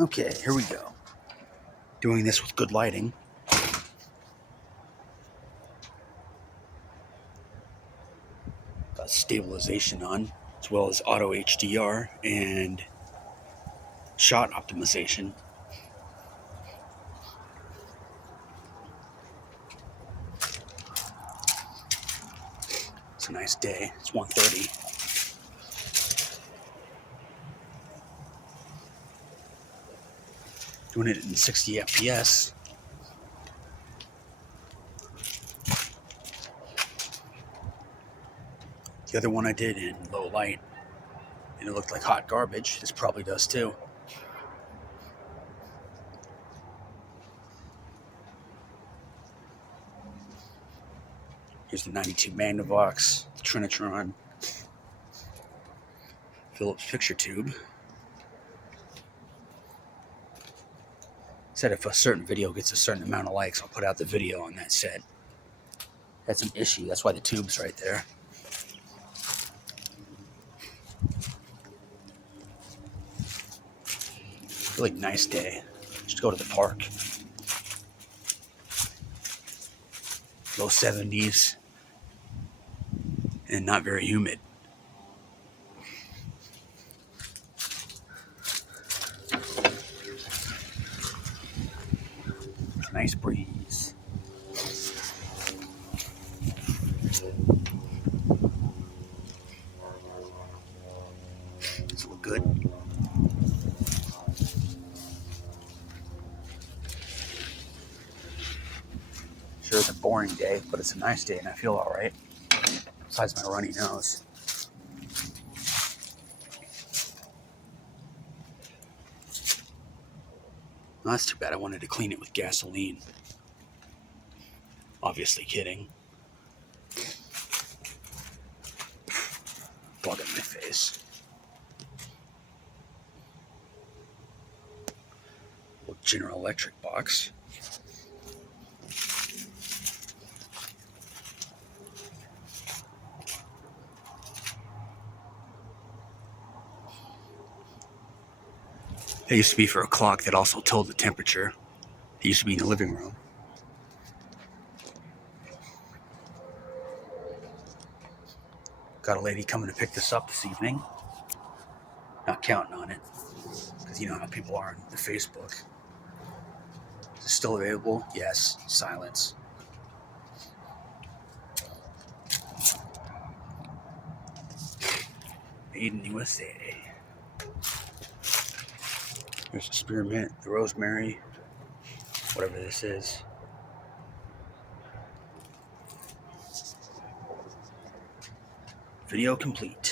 Okay, here we go. Doing this with good lighting. Got stabilization on, as well as auto HDR and shot optimization. It's a nice day. It's 1:30. Doing it in 60 FPS. The other one I did in low light, and it looked like hot garbage. This probably does too. Here's the 92 Magnavox, the Trinitron, Philips picture tube. Said if a certain video gets a certain amount of likes, I'll put out the video on that set. That's an issue. That's why the tube's right there. Really nice day. Just go to the park. Low 70s and not very humid. Nice breeze. Does it look good? Sure, it's a boring day, but it's a nice day and I feel all right. Besides my runny nose. Well, that's too bad. I wanted to clean it with gasoline. Obviously kidding. Bug on my face. Little General Electric box. That used to be for a clock that also told the temperature. It used to be in the living room. Got a lady coming to pick this up this evening. Not counting on it, because you know how people are on the Facebook. Is it still available? Yes. Silence. Made in USA. There's the spearmint, the rosemary, whatever this is. Video complete.